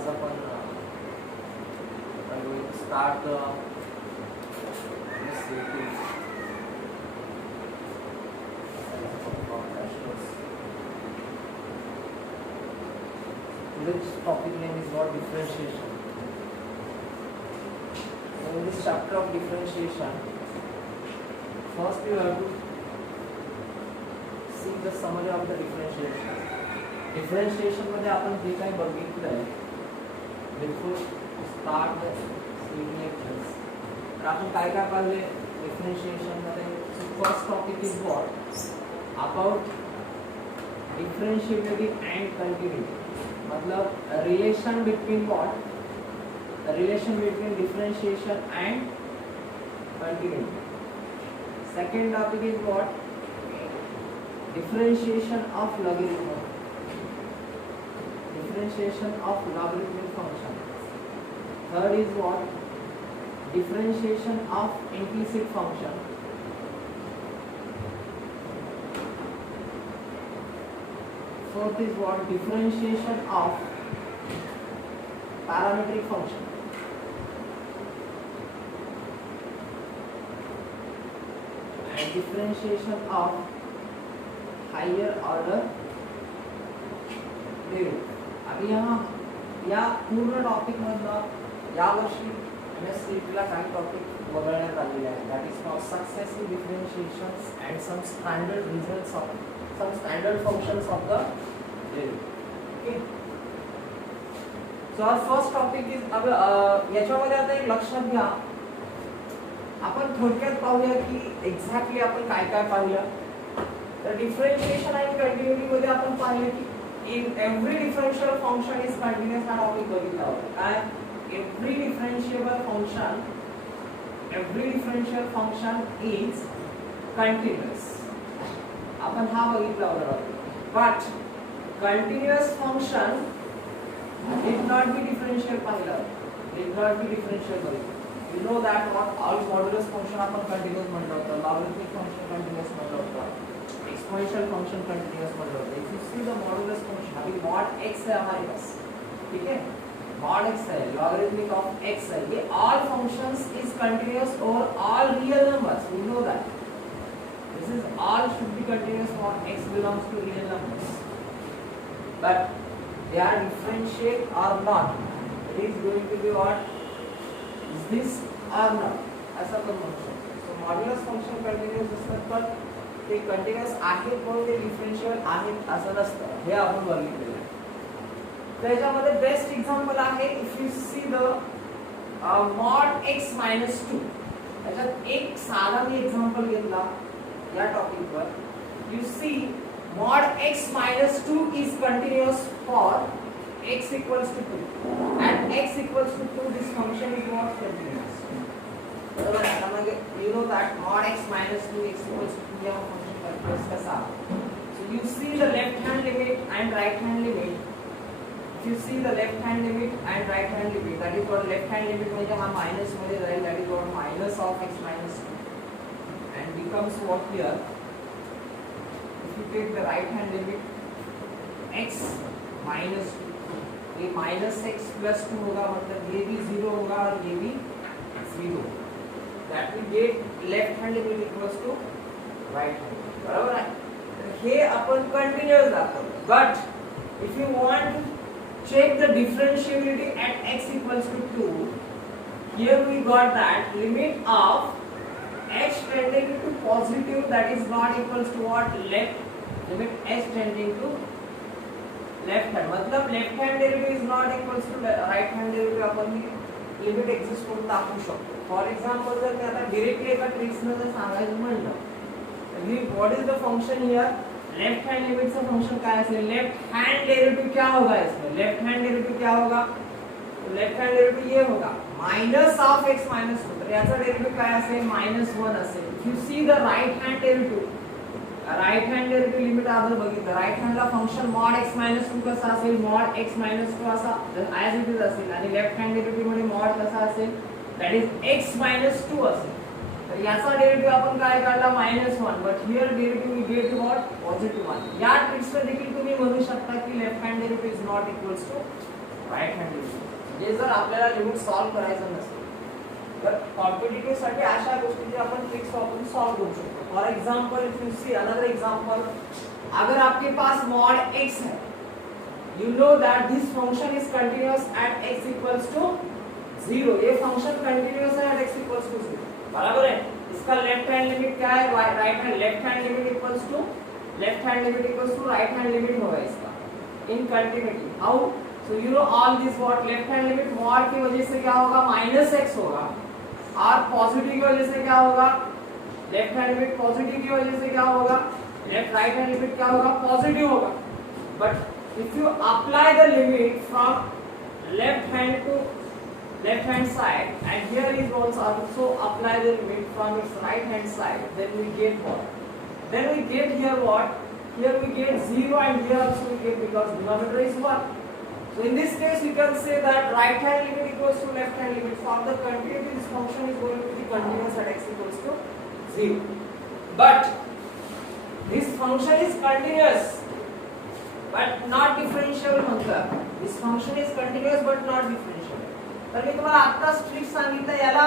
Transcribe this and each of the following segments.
आज आपण start Today's topic name is what? Differentiation. So in this chapter of differentiation, first you have to see the summary of the differentiation. Differentiation मध्ये आपण जे काही बघितलंय before start the lectures, तर आपण काय काय पाहिले differentiation मध्ये. So first topic is what? About differentiability and continuity. मतलब relation between what? The relation between differentiation and continuity. Second topic is what? Differentiation of logarithm. Differentiation of logarithmic function. Third is what? Differentiation of implicit function. Fourth is what? Differentiation of parametric function. And differentiation of higher order derivative. अभी यहाँ या पूर्ण टॉपिक मधलं या वर्षी एमएससीईटीला काही टॉपिक वगळण्यात आलेले आहेत. That is for successful differentiations and some standard results of some standard functions of the derivative. Okay. So our first topic is अब याच्यामध्ये आता एक लक्षात घ्या, आपण थोडक्यात पाहूया की एक्झॅक्टली आपण काय काय पाहिलं. तर डिफरेंशिएशन आणि कंटिन्यूटी मध्ये आपण पाहिले की in every differential function is continuous हा टॉपिक बघितला होता. काय? every differential function is continuous. आपण हा बघितला होता. but continuous function did not be differential पाहिला. did not be differential बघितलं. you know that what all modulus function आपण continuous म्हणलं होतं, logarithmic function continuous म्हणलं होतं, exponential function continuous म्हणलं होतं. if you see the modulus function अभी mod x है हमारे पास, ठीक है, mod x है, logarithmic of x है, ये all functions is continuous over all real numbers. we know that this is all should be continuous for x belongs to real numbers, but they are differentiate or not. It is going to be what? Is this or not? ऐसा पण म्हणू शकतो. So modulus function continuous असतात पण ते continuous आहेत म्हणून ते differential आहेत असं नसतं. हे आपण बघितलेलं आहे. त्याच्यामध्ये बेस्ट एक्झाम्पल आहे if you see the mod x minus 2. त्याच्यात एक साधा मी एक्झाम्पल घेतला या टॉपिक पर. you see mod x minus 2 is continuous for x equals to 2 and x equals to 2 this function is not continuous. बरोबर आहे. आता मग you know that mod x minus 2 x equals to 2 या फंक्शन continuous कसा. so you see the left hand limit and right hand limit. if you see the left hand limit and right hand limit, that is what left hand limit म्हणजे हा मायनस मध्ये जाईल, that is what minus of x minus 2 and becomes what here. if you take the right hand limit x minus 2, ये minus x plus 2 होगा, मतलब ये भी 0 होगा और ये भी 0. that will get left hand limit equals to right hand limit. बरोबर आहे. हे आपण कंटिन्यूअस दाखवतो. but if you want to check the differentiability at x equals to 2, here we got that limit of h tending to positive, that is not equals to what? left. limit h tending to left hand, मतलब left hand derivative is not equals to right hand derivative. आपण limit exist करून दाखवू शकतो. For example जर मी आता डायरेक्टली एका ट्रिक्सने जर सांगायचं म्हणलं, what is the function here? Left hand limit से फंक्शन क्या है? लेफ्ट हैंड डेरिवेटिव क्या होगा इसमें? लेफ्ट हैंड डेरिवेटिव क्या होगा? तो लेफ्ट हैंड डेरिवेटिव ये होगा माइनस ऑफ x माइनस 2. तर याचा डेरिवेटिव काय असेल? -1 असेल. If you see the right hand derivative, right hand derivative limit आपण बघितलं. राइट हँडला फंक्शन mod x minus 2 कसा असेल? mod x minus 2 असा ॲज इट इज असेल. आणि लेफ्ट हँड डेरिवेटिव मध्ये mod कसा असेल? दॅट इज x minus 2 असेल. तर याचा डेरिवेटिव आपण काय काढला? -1. But here derivative we get what? +1. या ट्रिक्सने देखील तुम्ही म्हणू शकता की left hand derivative is not equals to right hand limit. म्हणजे जर आपल्याला लिमिट सॉल्व करायचं नसेल तर कॉम्पिटिटिव्ह साठी अशा गोष्टी आपण ट्रिक्स वापरून सॉल्व करू शकतो. For example if you see another example, अगर आपके पास mod x है, you know that this function is continuous at x equals to 0. ये फंक्शन कंटिन्यूअस है at x equals to 0. बराबर है. इसका लेफ्ट हैंड लिमिट क्या है? Right hand left hand limit equals to right hand limit होगा इसका in continuity. How? So you know all this what left hand limit mod की वजह से क्या होगा? -x होगा. और पॉजिटिव की वजह से क्या होगा? लेफ्ट हैंड लिमिट पॉजिटिव की वजह से क्या होगा? राइट हैंड लिमिट क्या होगा? पॉजिटिव होगा. But if you apply the limit from left hand to left hand side and here is also apply the limit from its right hand side, then we get what? Then we get here what? Here we get 0 and here also we get, because denominator is 1. So in this case we can say that right hand limit equals to left hand limit. For the continuity this function is going to be continuous at x equals to 0. But this function is continuous but not differentiable म्हणतात. This function is continuous but not differentiable. तर मी तुम्हाला आत्ताच ट्रिक सांगितलं, याला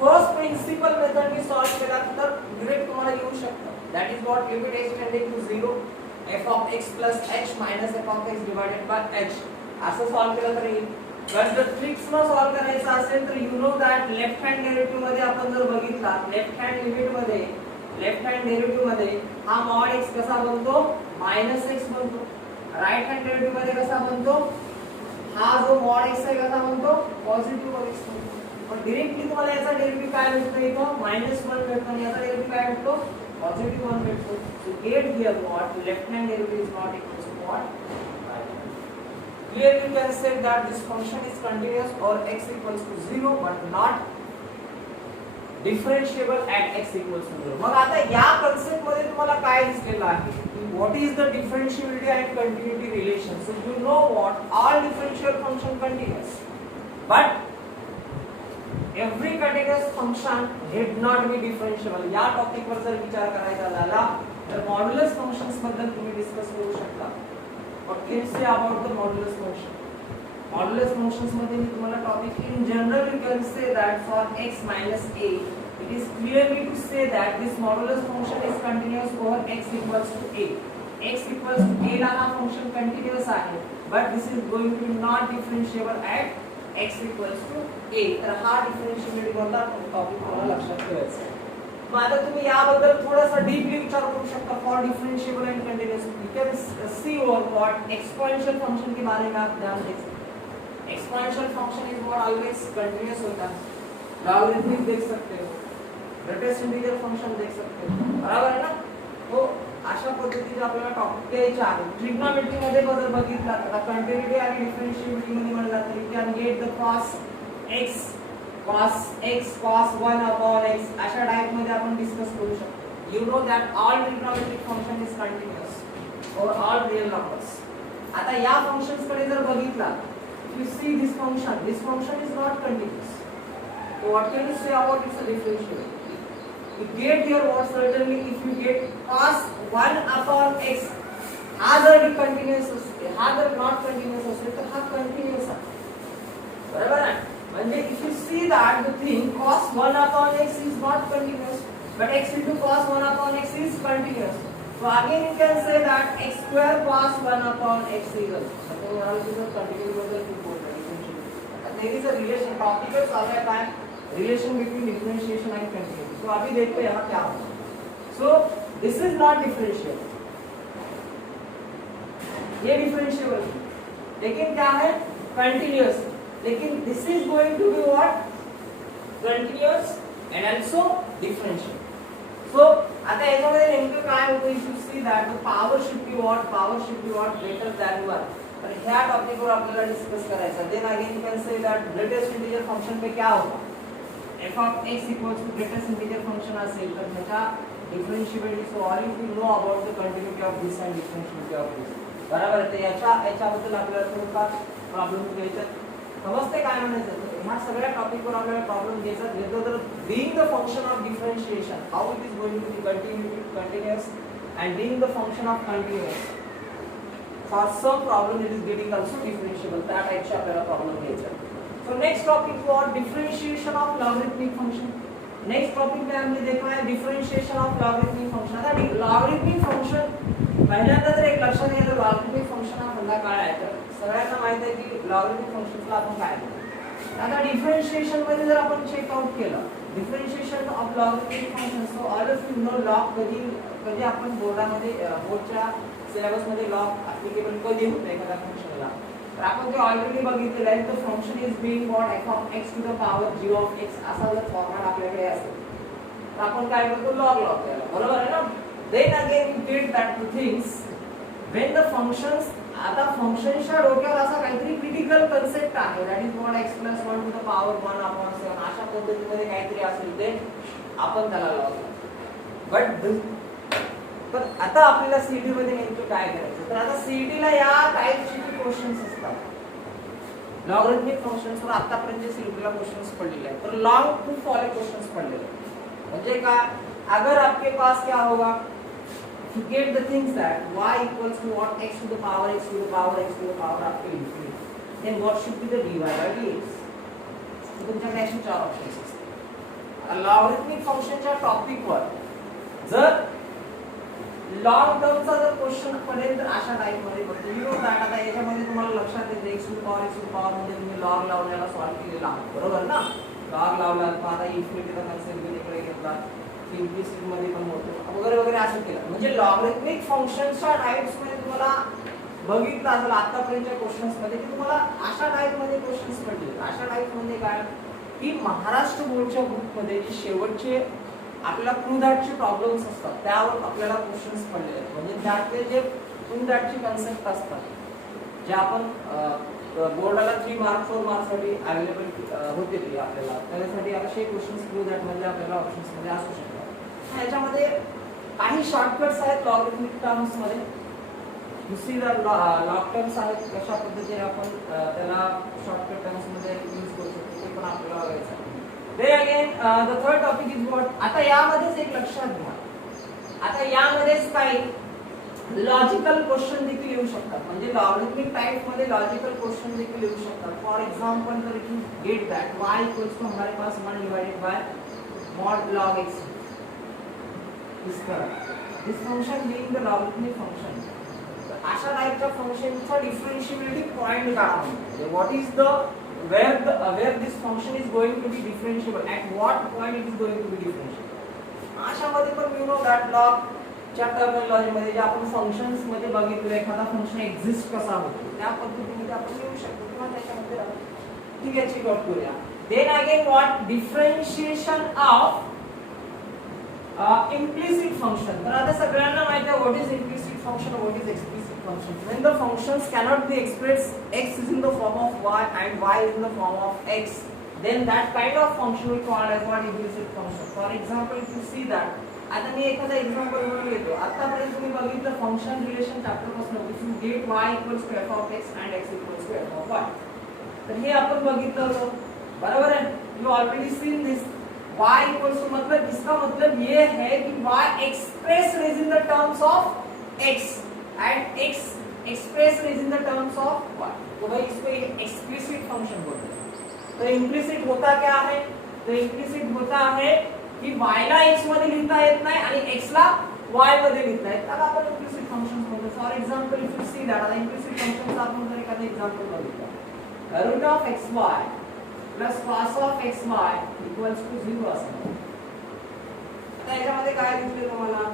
first principal मेथडने सॉल्व केला तर डायरेक्ट तुम्हाला येऊ शकतं. That is what limit h tending to 0 f of x plus h minus f of x divided by h असं सॉल्व केलं तर येईल. पण जर ट्रिक्स न सॉल्व करायचं असेल तर you know that left hand derivative मध्ये आपण जर बघितला, लेफ्ट हँड डेरिव्हेटिव्ह मध्ये हा mod x कसा बनतो? -x बनतो. राइट हँड डेरिव्हेटिव्ह मध्ये कसा बनतो? हा जो mod x आहे कसा बनतो? पॉझिटिव्ह x बनतो. पण डायरेक्टली तुम्हाला याचा डेरिव्हेटिव्ह काय मिळतो? इथं -1 मिळतो आणि याचा डेरिव्हेटिव्ह काय मिळतो? पॉझिटिव्ह 1 मिळतो. So get here what left hand derivative is not equal to what? Clearly you can say that this function is continuous or x equals to 0 but not differentiable at x equals to 0. मग आता या कन्सेप्ट मध्ये तुम्हाला काय दिसलेलं आहे? What is the differentiability and continuity relation? So you know what? All differential function continuous, but every continuous function need not be differentiable. या टॉपिक वर जर विचार करायचा झाला तर मॉड्युलस फंक्शन्स बद्दल तुम्ही डिस्कस करू शकता. What can you say about the modulus function? Modulus functions मध्ये मी तुम्हाला topic in general you can say that for x minus a, it is clearly to say that this modulus function is continuous over x equals to a. x equals to a ला हा function continuous आहे, but this is going to be not differentiable at x equals to a. तर हा डिफरन्शिएबिलिटी मधला टॉपिक तुम्हाला लक्षात ठेवायचा आहे. मग आता तुम्ही याबद्दल थोडासा डीपली विचार करू शकता. For differentiable and continuous you can see over what exponential function के बारे में आप ध्यान दें. Exponential function is what always continuous होता है. लॉगरिथमिक देख सकते हो, ग्रेटेस्ट इंटीजर फंक्शन देख सकते हो, बराबर है ना. तो अशा पद्धतीने आपल्याला टॉपिक द्यायचे आहे. ट्रिग्नोमेट्री मध्ये बदल बघितला तर कंटिन्यूटी आणि डिफरन्शिएबिलिटी मध्ये म्हणला तर you can get the cos x cos 1 upon x अशा टाइप मध्ये आपण डिस्कस करू शकतो. You know that all trigonometric function is continuous for all real numbers. आता या फंक्शन्स कडे जर बघितला, if you see this function is not continuous. So what can you say about its differential? You get here what certainly if you get cos 1 upon x हा जर कंटिन्यूअस असेल, हा जर नॉट कंटिन्यूअस असेल तर हा कंटिन्यूअस आहे, बरोबर आहे. म्हणजे if you see that the thing cos 1 upon x is not continuous but x into cos 1 upon x is continuous. So again you can say that x square cos 1 upon x is equal. So this is continuous बद्दल खूप बोलतो. There is a relation topic is all that time relation between differentiation and continuity. So अभी देखते हैं यहाँ क्या होगा. So this is not differentiable. ये differentiable है, लेकिन क्या है? Continuous. लेकिन this is going to be what? Continuous and also differential. So आता याच्यामध्ये नेमकं काय होतं? If you see that the power should be what? Greater than 1. तर ह्या टॉपिक वर आपल्याला डिस्कस करायचं. Then again you can say that greatest integer function पे क्या होगा? f of x equals to greatest integer function असेल तर त्याचा differentiability. So all you know about the continuity of this and differentiability of this. बराबर आहे. याच्याबद्दल आपल्याला थोडा प्रॉब्लेम घ्यायचा. समजते काय म्हणायचं? ह्या सगळ्या टॉपिक वर आपल्याला प्रॉब्लेम घ्यायचा. घेतो तर being the function of differentiation, how it is going to be continuous and being the function of continuous. for some problem it is getting also differentiable. त्या टाइपचे आपल्याला प्रॉब्लेम घ्यायचे. So next topic was differentiation of logarithmic function. Next topic में हमने देखा है differentiation of logarithmic function. आता logarithmic function पहिल्यांदा तर एक लक्षात घ्या, लॉगरिथमिक फंक्शन हा फंडा काय आहे तर सगळ्यांना माहित आहे की लॉगरिथमिक फंक्शनला आपण काय म्हणतो. आता डिफरेंशिएशन मध्ये जर आपण चेक आउट केलं differentiation of logarithmic function, so all of you know log कधी आपण बोर्डामध्ये बोर्डच्या सिलेबस मध्ये लॉग ऍप्लिकेबल कधी होतं एखाद्या फंक्शनला, तर आपण ते ऑलरेडी बघितलेलं आहे. तर function is being what f of x to the power g of x असा जर फॉर्मॅट आपल्याकडे असेल तर आपण काय करतो लॉग केला, बरोबर आहे ना. Then again you get that two things when the functions. आता फंक्शनच्या डोक्यावर असा काहीतरी क्रिटिकल कन्सेप्ट आहे, that is what x plus 1 to the power 1 upon 7 अशा पद्धतीमध्ये काहीतरी असेल ते आपण त्याला लॉग. बट तर आता आपल्याला सीईटी मध्ये नेमकं काय करायचं, तर आता सीईटी ला या टाइपचे क्वेश्चन्स असतात लॉगरिथमिक फंक्शन्स वर. आतापर्यंत सीईटी ला क्वेश्चन्स पडलेले आहेत, तर लॉन्ग टू फॉलो क्वेश्चन्स पडलेले आहेत. म्हणजे काय, अगर आपके पास क्या होगा, you get the things that y equals to what x to the power x to the power x to the power up to infinity, then what should be the dy by dx. तो तुमच्याकडे असे चार ऑप्शन्स असतात लॉगरिथमिक फंक्शनच्या टॉपिक वर. जर लॉंग टर्मचा जर क्वेश्चन पडेल तर अशा टाइप मध्ये बघतो यू नो दॅट. आता याच्यामध्ये तुम्हाला लक्षात येते x टू पॉवर मध्ये तुम्ही लॉग लावल्याला सॉल्व्ह केलेला आहे, बरोबर ना. लॉग लावला तर आता इन्फिनिटीचा कन्सेप्ट इकडे घेतला, इम्प्लिसिट मध्ये पण होतो वगैरे वगैरे असं केलं. म्हणजे लॉगरिथमिक फंक्शनच्या टाइप्स मध्ये तुम्हाला बघितलं असेल आतापर्यंतच्या क्वेश्चन्स मध्ये की तुम्हाला अशा टाइप मध्ये क्वेश्चन्स पडले. अशा टाइप मध्ये काय की महाराष्ट्र बोर्डच्या बुक मध्ये जे शेवटचे आपल्याला क्रूदॅटचे प्रॉब्लेम्स असतात त्यावर आपल्याला क्वेश्चन्स पडलेले आहेत. म्हणजे त्यातले जे क्रूदॅटचे कन्सेप्ट असतात जे आपण बोर्डाला 3 मार्क्स 4 मार्क्स साठी अवेलेबल होते ते आपल्याला, त्यासाठी असे क्वेश्चन्स क्रूदॅट मध्ये आपल्याला ऑप्शन्स मध्ये असू शकतात. याच्यामध्ये काही शॉर्टकट्स आहेत लॉगरिथमिक टर्म्स मध्ये. दुसरी जर लॉग टर्म्स आहेत कशा पद्धतीने आपण त्याला शॉर्टकट टर्म्स मध्ये यूज करू शकतो ते पण आपल्याला बघायचं आहे. Then again, the third topic is what. आता यामध्येच एक लक्षात घ्या, आता यामध्येच काही लॉजिकल क्वेश्चन देखील येऊ शकतात. म्हणजे लॉगरिथमिक टाइप मध्ये लॉजिकल क्वेश्चन देखील येऊ शकतात. फॉर एग्जांपल तर you get that y equals to हमारे पास 1 divided by mod log x is correct. This function being the logarithmic function. अशा टाइपच्या फंक्शनचा डिफरेंशिएबिलिटी पॉइंट काढा. म्हणजे what is the where this function is going to be differentiable, at what point it is going to be differentiable. अशा मध्ये पण you know that log च्या टर्मिनॉलॉजी मध्ये जे आपण फंक्शन्स मध्ये बघितलं एखादा फंक्शन एक्झिस्ट कसा होतो त्या पद्धतीने आपण लिहू शकतो किंवा त्याच्यामध्ये ठीक आहे चेक आउट करूया. Then again what differentiation of implicit function. तर आता सगळ्यांना माहिती आहे what is implicit function, what is explicit function. When the functions cannot be expressed, x is in the form of y and y is in the form of x, then that kind of function we call as what implicit function. For example, if you see that, आता मी एखादा एक्झाम्पल म्हणून घेतो. आतापर्यंत तुम्ही बघितलं function relation chapter पासून if you get y equals to f of x and x equals to f of y, तर हे आपण बघितलं होतं, बरोबर है. You already seen this. y equals to मतलब इसका मतलब ये है कि y expressed is in the terms of x and x expressed is in the terms of y. तो भाई इसको एक्सप्लिसिट फंक्शन बोलते हैं. तो इम्प्लिसिट होता क्या है, तो इम्प्लिसिट होता है की y ला x मध्ये लिहिता येत नाही आणि x ला y मध्ये लिहिता येत. त्याला आपण इम्प्लिसिट फंक्शन्स म्हणतो. For example if you see that, आता इम्प्लिसिट फंक्शन्स आपण जर एखादं एक्झाम्पल बघितलं, root of xy plus cos of xy equals to 0 असं. आता याच्यामध्ये काय दिसले तुम्हाला,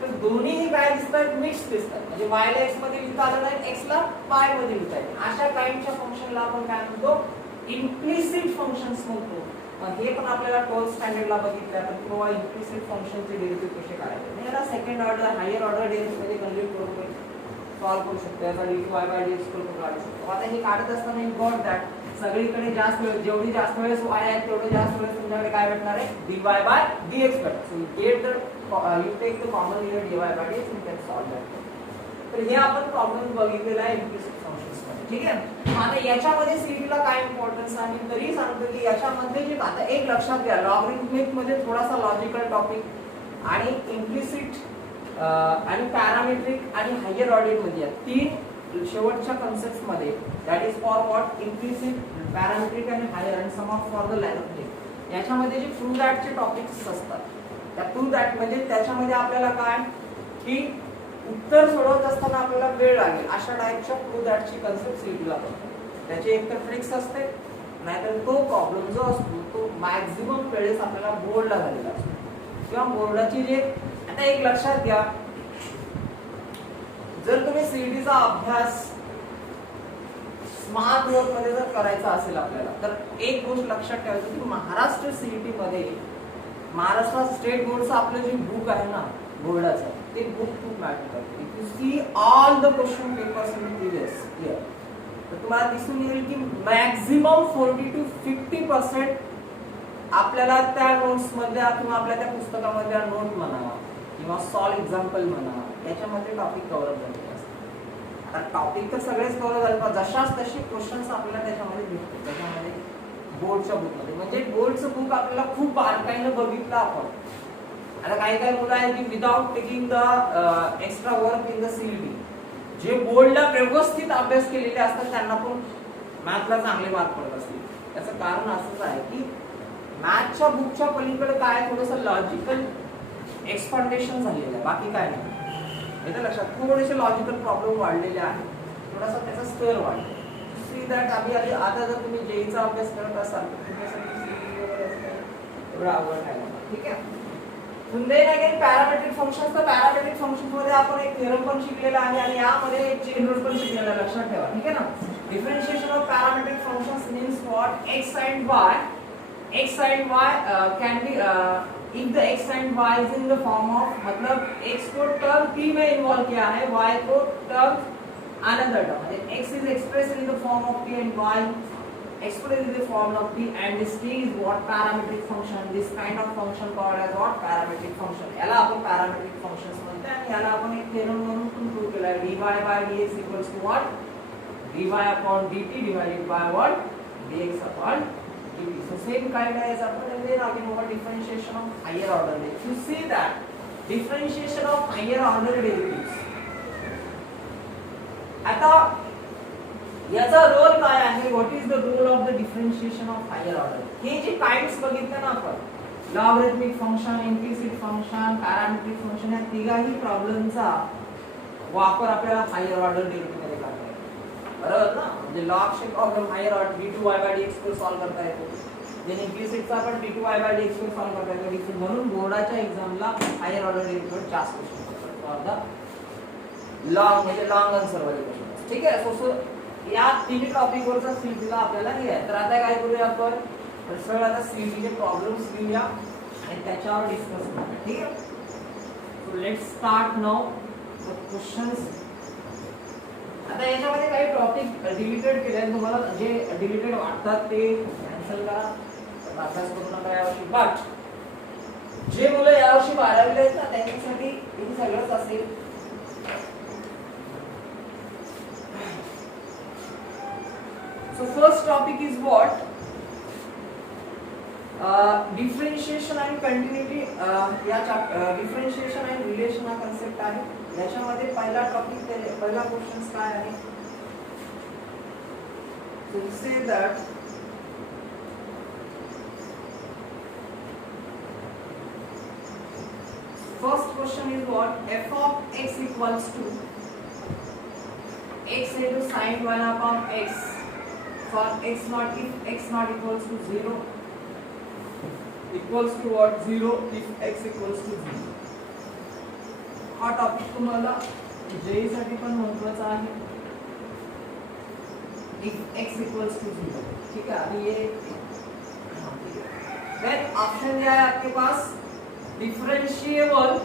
तर दोन्हीही काय दिसतात, मिक्स दिसतात. म्हणजे y ला x मध्ये लिहिता आलं नाही, x ला y मध्ये लिहिता येईल. अशा काइंडच्या फंक्शनला आपण काय म्हणतो, इम्प्लिसिट फंक्शन्स म्हणतो. हे पण आपल्याला 12th स्टँडर्डला बघितलं आपण किंवा इम्प्लिसिट फंक्शनचे डेरिव्हेटिव्ह कसे काढायचे. याला second order higher order derivative मध्ये कन्व्हर्ट करून सॉल्व करू शकतो. याचा dy by dx करून काढू शकतो. आता हे काढत असताना यू गॉट दॅट सगळीकडे जास्त वेळ, जेवढी जास्त वेळेस y आहे तेवढे जास्त वेळेस तुमच्याकडे काय भेटणार आहे, dy by dx भेटणार. So you get the you take the common limit dy by dx and can solve that. तर हे आपण प्रॉब्लेम बघितलेला आहे इम्प्लिसिट फंक्शन्स मध्ये. ठीक आहे. आता याच्यामध्ये सीईटीला काय इम्पॉर्टन्स आहे तरी सांगतो की याच्यामध्ये जे आता एक लक्षात घ्या, लॉगरिथमिक मध्ये थोडासा लॉजिकल टॉपिक आणि इम्प्लिसिट आणि पॅरामेट्रिक आणि हायर ऑर्डर मध्ये तीन शेवटच्या कन्सेप्ट मध्ये that is for what implicit parametric आणि हायर आणि सम ऑफ फॉर द लॅंग्वेज याच्यामध्ये जे प्रूव्ह दॅटचे टॉपिक्स असतात त्या प्रूव्ह दॅट म्हणजे त्याच्यामध्ये आपल्याला काय की उत्तर सोडवत असताना आपल्याला वेळ लागेल अशा टाईपच्या प्रूव्ह दॅटची कन्सेप्ट सीईटीला पडतात त्याची एकतर ट्रिक्स असते नाहीतर तो प्रॉब्लेम जो असतो तो मॅक्झिमम वेळेस आपल्याला बोर्डला झालेला असतो किंवा बोर्डाची जे आता एक लक्षात घ्या जर तुम्ही सीईटीचा अभ्यास स्मार्ट बोर्ड मध्ये जर करायचा असेल आपल्याला तर एक गोष्ट लक्षात ठेवायची की महाराष्ट्र सीईटी मध्ये महाराष्ट्र स्टेट बोर्डचं आपलं जे बुक आहे ना बोर्डाचं ते बुक खूप मॅटर करते if you see all the question papers in previous year तर तुम्हाला दिसून येईल की मॅक्झिमम 40 to 50% आपल्याला त्या नोट्स मधल्या किंवा आपल्या त्या पुस्तकामधल्या नोट म्हणा किंवा सॉल्व एक्झाम्पल म्हणा याच्यामध्ये टॉपिक कव्हर झालेले असतात आता टॉपिक तर सगळेच कव्हर झाले पण जशाच तसे क्वेश्चन्स आपल्याला त्याच्यामध्ये भेटतात त्याच्यामध्ये बोर्डच्या बुकमध्ये म्हणजे बोर्डचं बुक आपल्याला खूप बारकाईनं बघितलं आपण आता काही काही मुलं आहेत की without taking the extra work in the CET जे बोर्डला व्यवस्थित अभ्यास केलेले असतात त्यांना पण मॅथला चांगले मार्क पडत असतील त्याचं कारण असंच आहे की मॅथच्या बुकच्या पलीकडे काय थोडंसं लॉजिकल एक्सपांडेशन झालेलं आहे बाकी काय नाही याचं लक्षात थोडेसे लॉजिकल प्रॉब्लेम वाढलेले आहेत थोडासा त्याचा स्तर वाढला सी दॅट आम्ही आता जर तुम्ही जेईचा अभ्यास करत असाल तर तुमच्यासाठी एवढं अवघड आहे ठीक आहे पुन्हा अगेन पॅरामेट्रिक फंक्शन्स तर पॅरामेट्रिक फंक्शन्स मध्ये आपण एक थेरम पण शिकलेला आहे आणि यामध्ये एक चेन रूल पण शिकलेला आहे लक्षात ठेवा ठीक आहे ना differentiation of parametric functions means what x and y can be if the x and y is in the form of मतलब x को टर्म p में इन्वॉल्व किया है y को term another term x is expressed in the form of p and y expressed in the form of p and this t is what parametric function this kind of function called as what parametric function याला आपण parametric functions म्हणतो आणि याला आपण एक थेरम म्हणून पण प्रूव्ह केला आहे dy by dx equals to what dy upon dt divided by what dx upon dt so same kind as आपण then again over differentiation of higher order derivatives you see that differentiation of higher order derivatives आता याचा role काय आहे what is the role of the differentiation of higher order हे जे kinds बघितले ना आपण logarithmic function implicit function parametric function या तिघाही प्रॉब्लेमचा वापर आपल्याला हायर ऑर्डर डेरिव्हेटिव्ह मध्ये करता येतो बरोबर ना म्हणजे लॉगचे problem higher order d2y dx वर सॉल्व्ह करता येतो देन इम्प्लिसिटचा पण d2y dx वर सॉल्व्ह करता येतो म्हणून बोर्डाच्या एक्झामला हायर ऑर्डर डेरिव्हेटिव्ह जास्त क्वेश्चन फॉर द लॉंग म्हणजे लॉंग आन्सर वाले क्वेश्चन ठीक आहे सो या तिन्ही टॉपिक वरचा सीईटीला आपल्याला हे आहे तर आता काय करूया आपण सगळं आता सीईटीचे प्रॉब्लेम्स घेऊया आणि त्याच्यावर डिस्कस करूया ठीक आहे so let's start now the questions आता याच्यामध्ये काही टॉपिक डिलीटेड केले आहेत तुम्हाला जे डिलीटेड वाटतात ते कॅन्सल करा अभ्यास करू नका यावर्षी बट जे मुलं यावर्षी 12वीला आहेत ना त्यांच्यासाठी हे सगळंच असेल So first topic is what differentiation and continuity या differentiation and relation हा concept आहे याच्यामध्ये पहिला टॉपिक पहिला क्वेश्चन काय आहे so we say that first question is what f of x equals to x into sin 1 upon x for x naught if x naught equals to 0 equals to what 0 if x equals to 0 हा टॉपिक तुम्हाला जेई साठी पण महत्त्वाचा आहे if x equals to 0 ठीक है अभी ये देन ऑप्शन क्या है आपके पास differentiable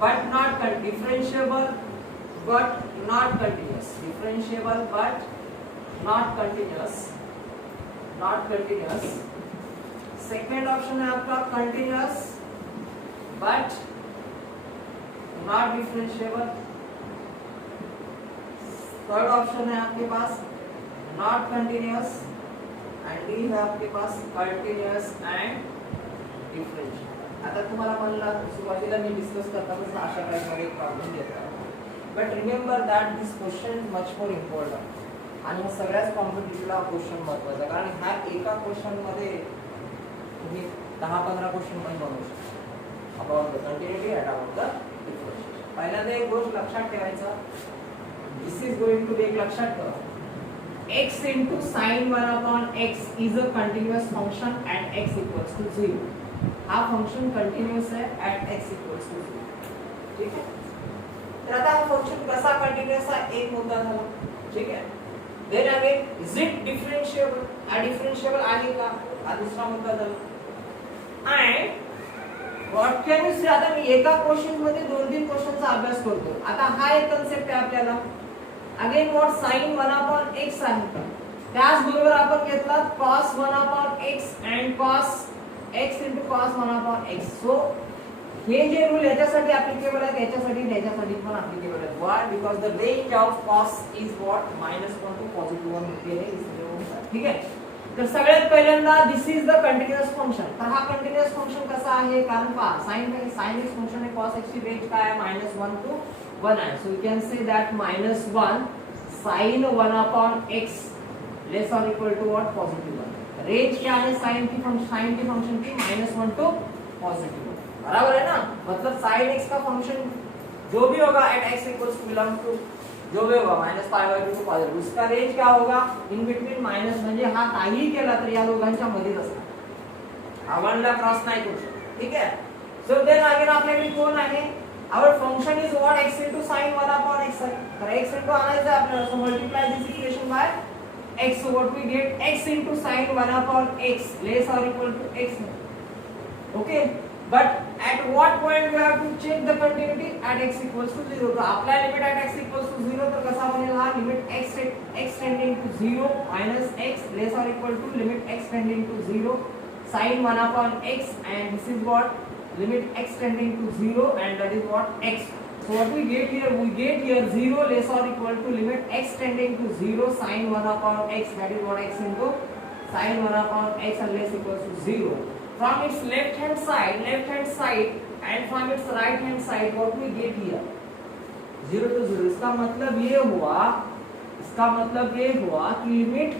but not differentiable but not continuous differentiable but not continuous second option है आपका continuous but not differentiable third option है आपके पास not continuous and D है आपके पास continuous and differentiable आता तुम्हाला म्हणलं सुरुवातीला मी डिस्कस करताना अशा टाईपमध्ये एक प्रॉब्लेम घेतला, but remember that this question is much more important आणि सगळ्याच कॉम्पिटिटिव्हला क्वेश्चन महत्वाचा, कारण ह्या एका क्वेश्चनमध्ये तुम्ही 10-15 क्वेश्चन पण बनवू शकता about the continuity and about the differentiation. पहिल्यांदा एक गोष्ट लक्षात ठेवायचा, this is going to be, एक लक्षात ठेवा, x into sin 1 upon x is a continuous function at x equals to 0. हा फंक्शन कंटिन्यूअस है at x equals to 0. ठीक है. तर आता हा फंक्शन कसा कंटिन्यूअस आहे एक मुद्दा झाला. ठीक है. Then again is it differentiable, हा डिफरेंशिएबल आहे का, हा दुसरा मुद्दा झाला. अँड व्हॉट कॅन यू से, आता मी एका क्वेश्चन मध्ये 2-3 क्वेश्चनचा अभ्यास करतो. आता हा एक कन्सेप्ट आहे आपल्याला. Again what sin 1 upon x आहे, त्याच बरोबर आपण घेतला cos 1 upon x and cos x into cos 1 upon x. So हे जे रूल याच्यासाठी ऍप्लिकेबल आहे, त्याच्यासाठी पण ऍप्लिकेबल आहे. Why? Because the range of cos is what -1 to +1 होते है, इसलिए. ठीक है. तर सगळ्यात पहिल्यांदा this is the continuous function. तर हा कंटिन्यूअस फंक्शन कसा आहे, कारण पहा sin x फंक्शन आहे, cos x ची रेंज काय आहे, -1 टू 1 आहे. So you can say that -1 sin 1 upon x less or equal to what, +1. रेंज क्या है sin की फंक्शन की -1 टू +1. बराबर है ना. मतलब sin x का फंक्शन जो भी होगा at x equals to belong to जो भी होगा -π/2 टू +2, उसका रेंज क्या होगा, इन बिटवीन माइनस, म्हणजे हा काहीही केला तर या दोघांच्या मध्येच असणार, हा 1 ला क्रॉस नाही करू शकत. ठीक है. सो देन अगेन आपल्याकडे कोण आहे, our function is what, x into sin 1 upon x. तर x into आणायचं आपल्याला, so multiply this equation by x. So what we get, x into sin 1 upon x less or equal to x. Okay, but at what point we have to check the continuity, at x equals to 0. तो आपला limit at x equals to 0 तर कसा बनेल हा, limit x tending to 0 minus x less or equal to limit x tending to 0 sin 1 upon x, and this is what, limit x tending to 0, and that is what, x. So what we get here, 0 less or equal to limit x tending to 0 sin 1 upon x, that is what, x into sin 1 upon x and less equals to 0. From its left hand side and from its right hand side, what we get here, 0 to 0. इसका मतलब ये हुआ कि limit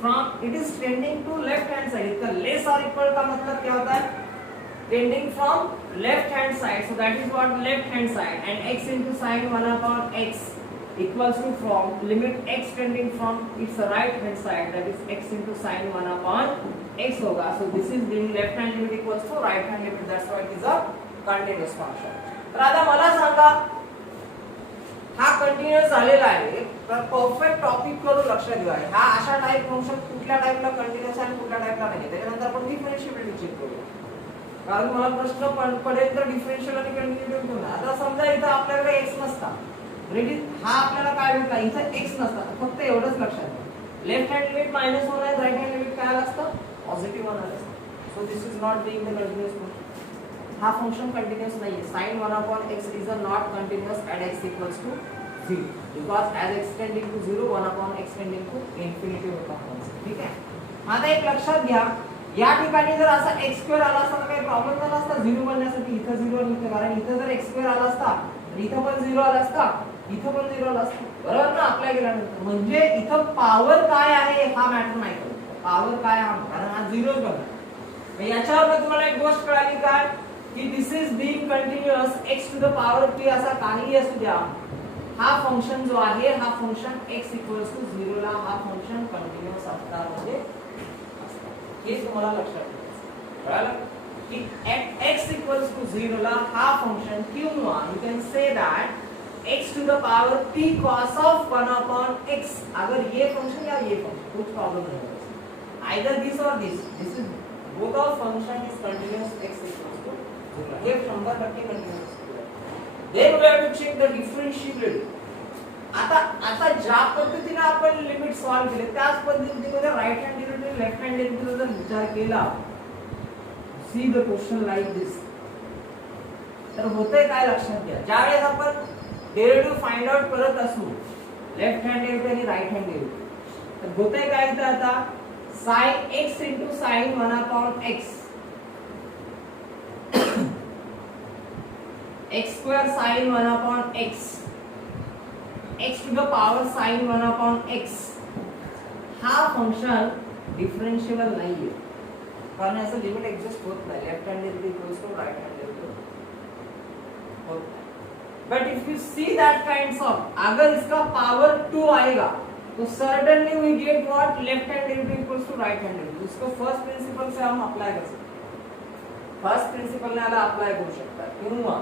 from it is tending to left hand side. इसका less or equal का मतलब क्या होता है, tending from left hand side, so that is what, left hand side, and x into sin 1 upon x equals to from limit x tending from its right hand side, that is x into sin 1 upon x होगा. So this is the left hand limit equals to right hand limit, that's why it is a continuous function. तर आता मला सांगा, हा कंटिन्यूअस झालेला आहे, तर perfect topic करून लक्षात घ्या, हा अशा टाइप फंक्शन कुठल्या टाइपला कंटिन्यूअस आहे आणि कुठल्या टाइपला नाही. त्यानंतर आपण डिफरन्शिएबिलिटी चेक करूया, कारण मला प्रश्न पडेल तर डिफरन्शियल आणि कंटिन्युटी घेऊन. आता समजा इथं आपल्याकडे x नसता, रेडी, हा आपल्याला काय भेटला, इथं x नसता, फक्त एवढंच लक्षात घ्या, लेफ्ट हँड लिमिट -1 आहे, राइट हँड लिमिट काय असतं, +1 असतं. So this is not being the continuous function. हा फंक्शन कंटिन्यूअस नाहीये. sin 1 upon x is not continuous at x equals to 0, because as x tending to 0, 1 upon x tending to infinity होता फंक्शन. ठीक आहे. आता एक लक्षात घ्या, या ठिकाणी जर असा x² आला असता तर काही प्रॉब्लेम झाला असता 0 बनण्यासाठी, इथं 0 आणि इथं, कारण इथं जर x² आला असता तर इथं पण 0 आला असता, इथं पण 0 आला असता, बरोबर ना. अप्लाय केल्यानंतर म्हणजे इथं पॉवर काय आहे हा मॅटर नाही करत, पॉवर काय हा, कारण हा 0च बनला. याच्यावर तुम्हाला एक गोष्ट कळाली काय, की this is being continuous x to the power p असा काही असू द्या, हा फंक्शन जो आहे, हा फंक्शन x इक्वल्स टू 0 ला हा फंक्शन कंटिन्यूअस असणार, म्हणजे हे तुम्हाला लक्षात ठेवायचं. कळलं की at x इक्वल्स टू 0 ला हा फंक्शन किंवा you can say that x to the power p cos of 1 upon x, अगर ये फंक्शन या ये फंक्शन, कुछ प्रॉब्लम नहीं होगा, आइदर दिस और this is both of function is continuous x equals to 0. ये 100% continuous. Then we have to check the differentiability. आता ज्या पद्धतीने आपण लिमिट सॉल्व केले त्याच पद्धतीने right hand derivative left hand derivative जर विचार केला, see the question like this, तर होतंय काय लक्षात घ्या, ज्यावेळेस आपण डेरिव्हेटिव्ह फाइंड आउट करत असू, लेफ्ट हँड डेरिव्हेटिव्ह आणि राइट हँड डेरिव्हेटिव्ह, तर होतंय काय इथं आता sin x into sin 1 upon x x square sine 1 upon x, x to the power sine 1 upon x, हा फंक्शन डिफरेंशिएबल नाहीये, कारण याचं लिमिट एक्झिस्ट होत नाही. Left hand derivative equals to right hand derivative होत नाही. But if you see that kinds of, अगर इसका पावर 2 आएगा तो certainly we get what, left hand derivative equals to right hand derivative. इसको फर्स्ट प्रिंसिपल से हम अप्लाई कर सकते हैं. फर्स्ट प्रिंसिपल ने याला अप्लाई करू शकता. किंवा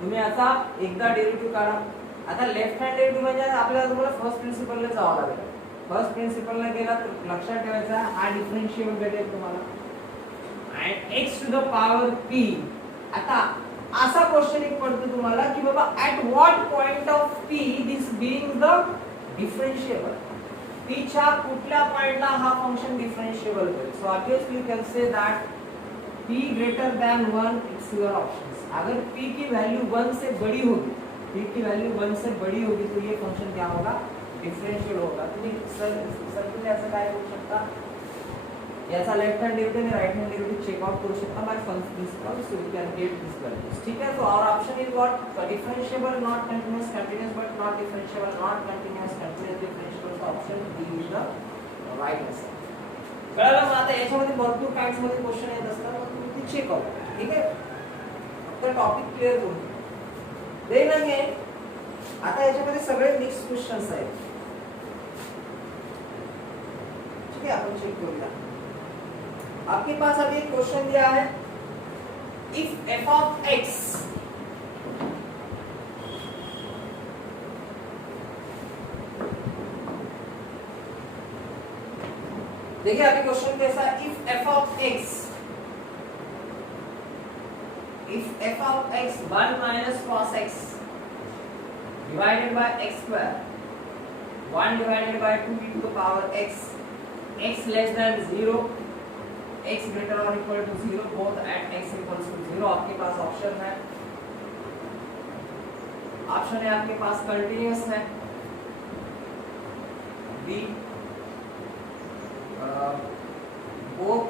तुम्ही आता एकदा डेरिवेटिव काढा. आता लेफ्ट हँड डेरिवेटिव म्हणजे आपल्याला तुम्हाला फर्स्ट प्रिंसिपल ने जावं लागेल. फर्स्ट प्रिंसिपल ने गेला तर लक्षात ठेवायचा हा डिफरेंशिएबल भेटेल तुम्हाला, and x to the power p. आता असा क्वेश्चन एक पडतो तुम्हाला की बाबा at what point of p this being the differentiable, p च्या कुठल्या पॉइंटला हा फंक्शन डिफरेंशिएबल होईल. So obviously you can say that p greater than 1, it's your options. अगर p की वैल्यू 1 से बड़ी होगी, p की वैल्यू 1 से बड़ी होगी तो ये फंक्शन क्या होगा, डिफरेंशियल होगा. तुम्ही तुम्ही असं काय करू शकता, याचा लेफ्ट हैंड डेरिवेटिव आणि right hand derivative check out करू शकता by function principle. So you can get this values. ठीक है. तो our option is what, differentiable not continuous, continuous but not differentiable, not continuous, continuous differentiable. Option D is the right answer. कळलं. मग आता याच्यामध्ये भरपूर काइंड्स मध्ये क्वेश्चन येत असतात, मग तुम्ही ते चेक आउट. ठीक आहे. फक्त टॉपिक क्लिअर करून देन अगेन. आता याच्यामध्ये सगळे मिक्स क्वेश्चन्स आहेत. ठीक है, अपन चेक करूया. आपके पास अभी एक क्वेश्चन दिया है, इफ f of x देखिए अभी क्वेश्चन कैसा है, if f of x 1 minus cos x divided by x square 1 divided by 2 e to the power x less than 0, x greater or equal to 0, both at x equals to 0. आपके पास option है, आपके पास continuous है, B both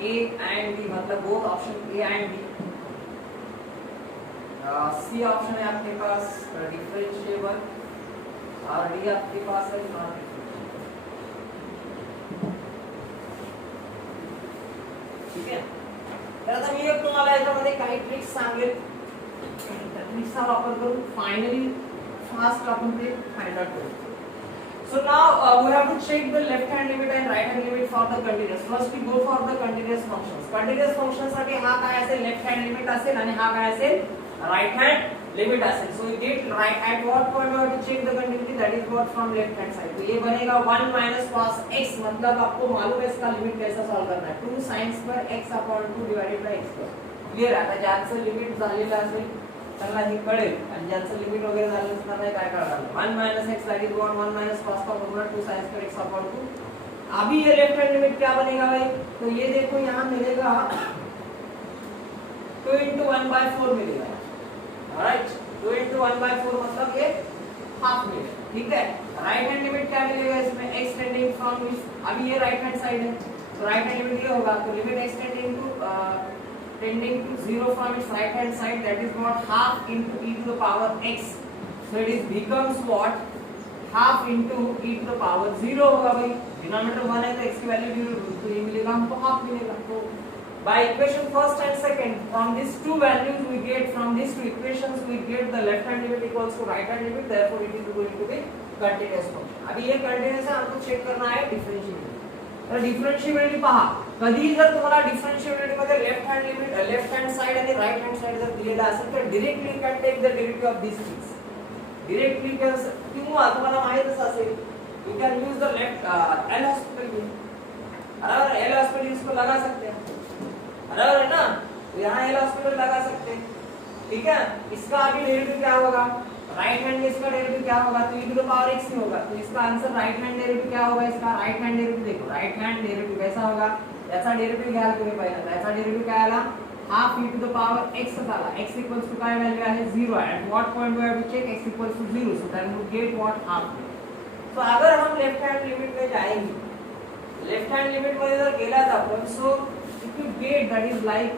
A and B, मतलब both option A and B. C option है आपके पास डिफरेंशिएबल, और डी आपके पास है नॉन डिफरेंशिएबल. ठीक है. तर आता मी एक तुम्हाला याच्यामध्ये काही ट्रिक्स सांगेल, त्या ट्रिक्सचा वापर करून फायनली फास्ट आपण ते फाइंड आउट करू. So now we have to check the left hand limit and right hand limit for the continuous. First we go for the continuous functions. Continuous functions साठी हा काय असेल, लेफ्ट हँड लिमिट असेल आणि हा काय असेल, राइट हँड लिमिट असेल. So we get right at what point we have to check the continuity, that is what from left hand side. तो ये बनेगा 1 minus cos x, मतलब आपको मालूम है इसका लिमिट कैसा सॉल्व करना है, 2 sin square x upon 2 divided by x square. Clear आहे. आता ज्यांचं लिमिट झालेलं असेल त्यांना हे कळेल, आणि ज्यांचं लिमिट वगैरे झालेलं नसणार नाही काय करणार. 1 minus x that is 1 minus cos का फॉर्मूला 2 sin square x upon 2. अभी ये लेफ्ट हैंड लिमिट क्या बनेगा भाई, तो ये देखो यहाँ मिलेगा 2 into 1/4 मिलेगा. राइट, 2 into 1/4 मतलब ये हाफ मिलेगा. ठीक है. राइट हैंड लिमिट क्या मिलेगा इसमें, x टेंडिंग फ्रॉम, अभी ये राइट हैंड साइड है तो राइट हैंड लिमिट ये होगा, तो limit x tending to 0 from its right hand side, that is what, half into e to the power x. So it is becomes what, half into e to the power 0 होगा भाई. डिनोमिनेटर 1 है तो x की वैल्यू 0, तो ये मिलेगा हमको हाफ मिलेगा. तो by equation first and second, from these two values we get, from these two equations we get the left hand limit equals to right hand limit, therefore it is going to be continuous function. अभी ये continuous है, हमको चेक करना है डिफरेंशिएबिलिटी. तर डिफरेंशिएबिलिटी पहा, कधी जर तुम्हाला डिफरेंशिएबिलिटी मध्ये left hand limit, left hand side आणि राइट हँड साइड जर दिलेला असेल तर directly you can take the derivative of this things directly. किंवा तुम्हाला माहितच असेल you can use the left L'Hospital में, बराबर, एल हॉस्पिटल इसको लगा सकते हैं, बराबर है ना. तो यहाँ एल हॉस्पिटल लगा सकते हैं. ठीक है. इसका अभी डेरिवेटिव क्या होगा, राइट हैंड में इसका डेरिवेटिव क्या होगा, तो e to the power x ही होगा. तो इसका आंसर राइट हैंड डेरिवेटिव क्या होगा, इसका राइट हैंड डेरिवेटिव देखो, राइट हैंड डेरिवेटिव कैसा होगा, याचा डेरिवेटिव घ्यायला तुम्ही पहिल्यांदा, याचा डेरिवेटिव काय आला, half e to the power x आला. x इक्वल्स टू काय व्हॅल्यू आहे 0. At what point we have to check x equals to 0, so that we get what, half. तो अगर हम लेफ्ट हैंड लिमिट में जाएंगे, लेफ्ट हैंड लिमिट मध्ये जर गेलात आपण, so if you get that is like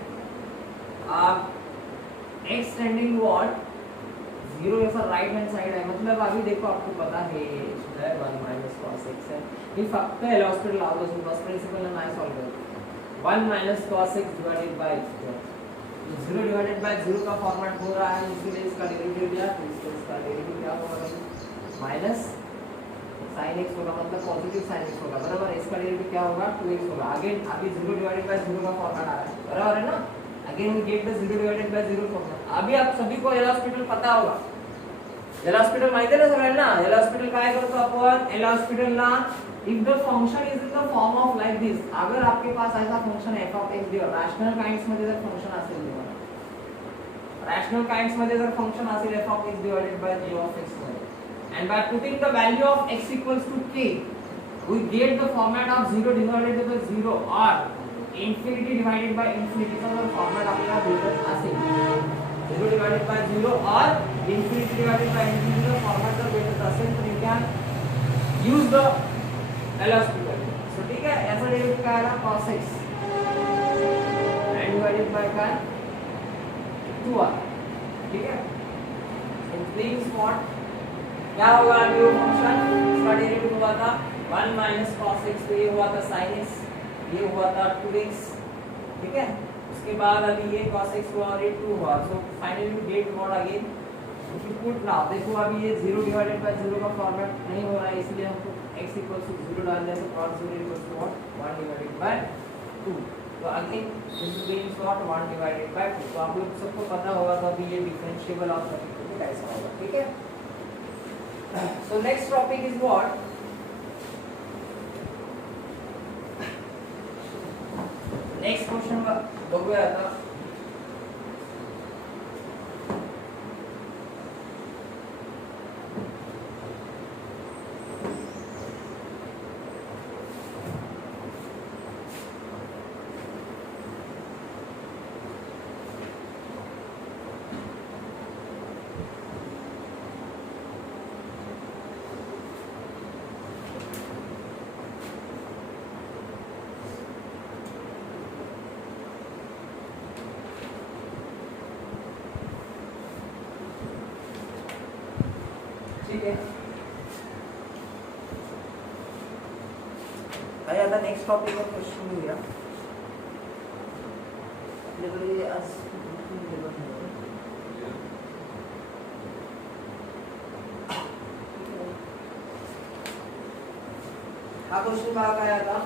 x tending what 0 ऐसा राइट हैंड साइड है, मतलब अभी देखो आपको पता है 1 माइनस cos x है, ये फक्त एल हॉस्पिटल लाओ तो बस प्रिंसिपल ना सॉल्व करो 1 minus cos x divided by 0 divided by 0 का फॉर्मेट हो रहा है, इसलिए इसका डेरिवेटिव लिया तो इसका डेरिवेटिव क्या होगा माइनस sin x होगा, मतलब पॉजिटिव sin x होगा बराबर, इसका डेरिवेटिव क्या होगा 2x होगा। अगेन अभी 0 डिवाइडेड बाय 0 का फॉर्मेट आ रहा है बराबर है ना, again we get the 0 divided by 0 format. अभी आप सभी को एल हॉस्पिटल पता होगा, एल हॉस्पिटल माहिती आहे ना सगळ्यांना, एल हॉस्पिटल काय करतो आपण, एल हॉस्पिटल ना if the function is in the form of like this, अगर आपके पास ऐसा फंक्शन f ऑफ x दिया रॅशनल काइंड्स मध्ये जर फंक्शन असेल तुम्हाला, रॅशनल काइंड्स मध्ये जर फंक्शन असेल f of x divided by g of x and by putting the value of x equals to k we get the format of 0 divided by 0 or infinity divided by infinity चा जर फॉर्मॅट आपल्याला भेटत असेल 0 divided by 0 or infinity divided by infinity चा फॉर्मॅट जर भेटत असेल तर you can use the LHospital. so ठीक है, ऐसा डेरिवेटिव क्या आएगा cos x and divided by काय 2r, ठीक है, it means what क्या होगा अभी वो फंक्शन, इसका डेरिवेटिव हुआ था 1 माइनस cos x, तो ये हुआ था sin x, ये हुआ था 2x, ठीक है, उसके बाद अभी ये cos x हुआ और ये 2 हुआ, so finally we get what again if you put now, देखो अभी ये 0 डिवाइडेड बाय 0 का फॉर्मेट नहीं हो रहा है, इसलिए हमको x इक्वल्स टू 0 डाल दिया, तो cos 0 equals to what 1 divided by 2, तो again this means what 1 divided by 2, तो आप लोग सबको पता होगा तो अभी ये डिफरेंशिएबल ऑफ सर्किट कैसा होगा, ठीक है। So next topic is what? Next question बघूया आता। ठीक है, आता नेक्स्ट टॉपिक वर क्वेश्चन घेऊया। आपल्याकडे आज हा क्वेश्चन बघा काय आता,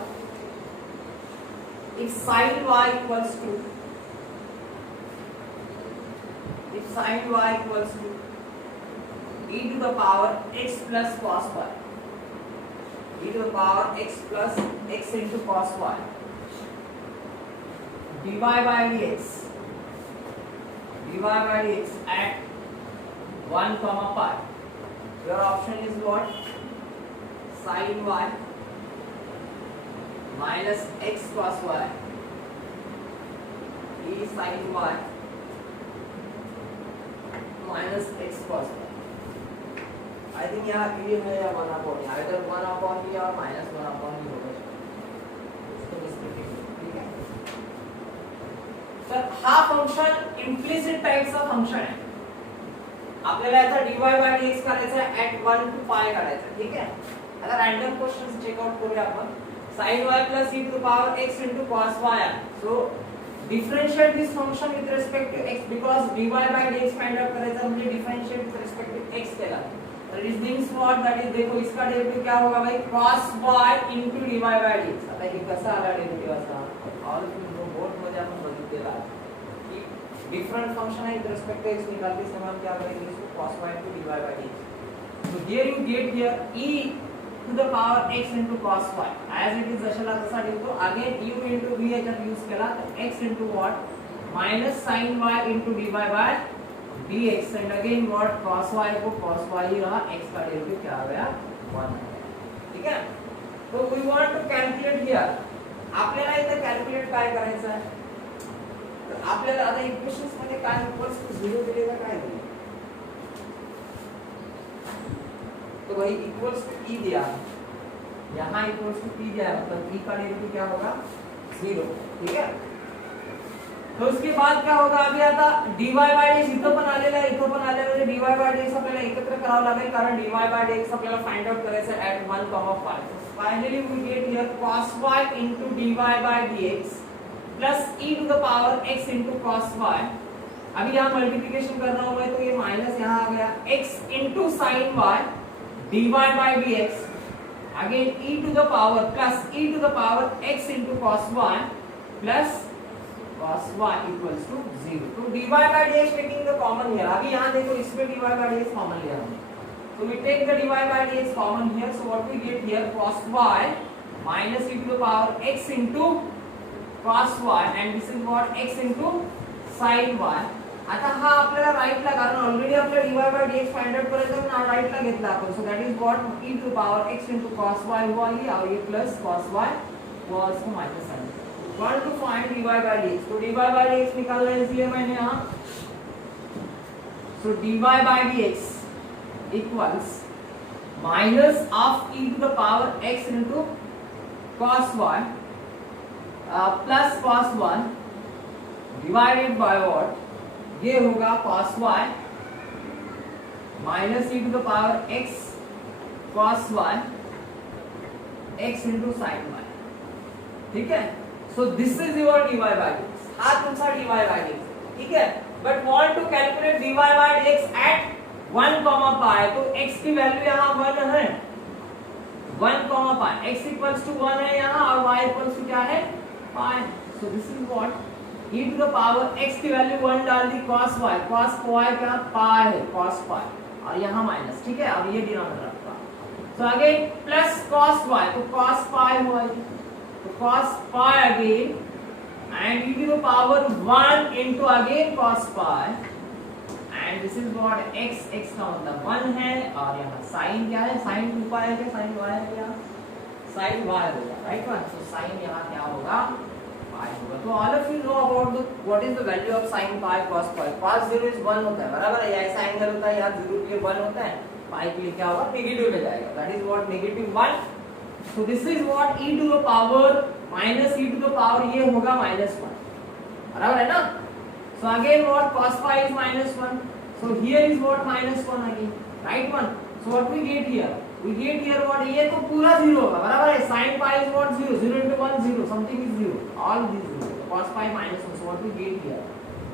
if sin y equals to e to the power x plus cos y, e to the power x plus x into cos y dy by dx at 1 comma pi, your option is what, sin y minus x cos y e sin y minus x cos y। I think यहाँ e है या 1 upon e, either 1 upon e or minus 1 upon e होगा, इसको डिस्क्रिप्टिव, ठीक है। सर हा function implicit टाइपचा फंक्शन आहे, आपल्याला याचा dy by dx करायचा आहे at 1 to pi करायचा, ठीक आहे। आता रैंडम क्वेश्चंस चेक आउट करूया आपण, sin y plus e to the power x into cos y, so differentiate this function with respect to x because dy by dx find out करायचा म्हणजे differentiate with respect to x केला, तो it means what, that is देखो इसका डेरिवेटिव क्या होगा भाई cos y into dy by dx। आता हे कसा आला डेरिवेटिव असा, ऑल बोर्ड मध्ये आपण बघितलेला की डिफरंट फंक्शन आहे विथ रिस्पेक्ट टू x निकालते समय हम क्या करेंगे, इसको cos y into dy by dx, so here you get here e to the power x into cos y as it is जशाला तसा ठेवतो, अगेन u into v याच्यात यूज केला तर x into what minus sin y into dy by dx and again what cos y को cos y ही रहा, x का डेरिवेटिव क्या आ गया 1, ठीक है। तो we want to calculate here, आपल्याला इथे कॅल्क्युलेट काय करायचं आहे, तर आपल्याला आता इक्वेशन्स मध्ये काय इक्वल्स टू 0 दिलेला काय दिले, तो वही इक्वल्स टू e दिया, यहाँ इक्वल्स टू p दिया, मतलब e का डेरिवेटिव क्या होगा 0, ठीक है। तो उसके बाद क्या होगा, अभी आता dy बाय dx इथं पण आलेला म्हणजे dy बाय dx आपल्याला एकत्र करावं लागेल, कारण dy बाय dx आपल्याला फाइंड आउट करायचं आहे at 1, 5. Finally we get here cos y into dy by dx plus e to the power x into cos y. अभी यहाँ मल्टीप्लिकेशन करना होगा तो ये माइनस यहाँ आ गया x into sin y dy by dx again e to the power plus e to the power x into cos y plus cos y equals to 0. तो dy by dx taking the common here. अभी यहाँ देखो इसमें dy by dx common लिया हमने. So we take the dy by dx common here. So what we get here, cos y minus e to the power x into cos y and this is what x into sin y. आता हा आपल्याला राईटला, कारण ऑलरेडी आपल्याला dy by dx find out करायचं म्हणून हा राईटला घेतला आपण. So that is what e to the power x into cos y हुआ ये, और ये plus cos y was minus sin. Want to find dy by dx. तो dy by dx निकालना है, इसलिए मैंने यहाँ so dy by dx equals minus of e to the power x into cos y plus cos 1 divided by what, ये होगा cos y minus e to the power x cos y x into sin y. ठीक है. So this is your dy by dx. हा तुमचा dy by dx. ठीक है. But want to calculate dy by dx at 1, pi. तो x की वैल्यू यहाँ 1 है. 1, pi. x equals to 1 है यहाँ और y equals to क्या है, pi. So this is what e to the power x की वैल्यू 1 डाल दी, cos y. cos y क्या, pi है, cos pi. और यहाँ माइनस. ठीक है. अब ये डिनोमिनेटर रखा. So again plus cos y. तो cos pi हुआ ये. तो cos pi again and e to the power 1 into again cos pi and this is what x का मतलब 1 है और यहाँ sin क्या है, sin 2 pi है क्या, sin y है क्या, sin y होगा, राइट वन. तो sin यहाँ क्या होगा, pi होगा. तो all of you know about the what is the value of sin pi cos pi. cos 0 is 1 होता है, बराबर है. ऐसा एंगल होता है, यहाँ 0 के लिए 1 होता है, pi के लिए क्या होगा, नेगेटिव में जाएगा. that is what negative 1. So this is what e to the power minus e to the power ये होगा minus 1, बराबर है ना. So again what, cos pi is minus 1. So here is what, minus 1 again, right one. So what we get here, we get here what, ये तो पूरा 0 होगा, बराबर है. sin pi is what, 0, 0 into 1 0, something is 0, all these 0. cos pi minus 1. So what we get here,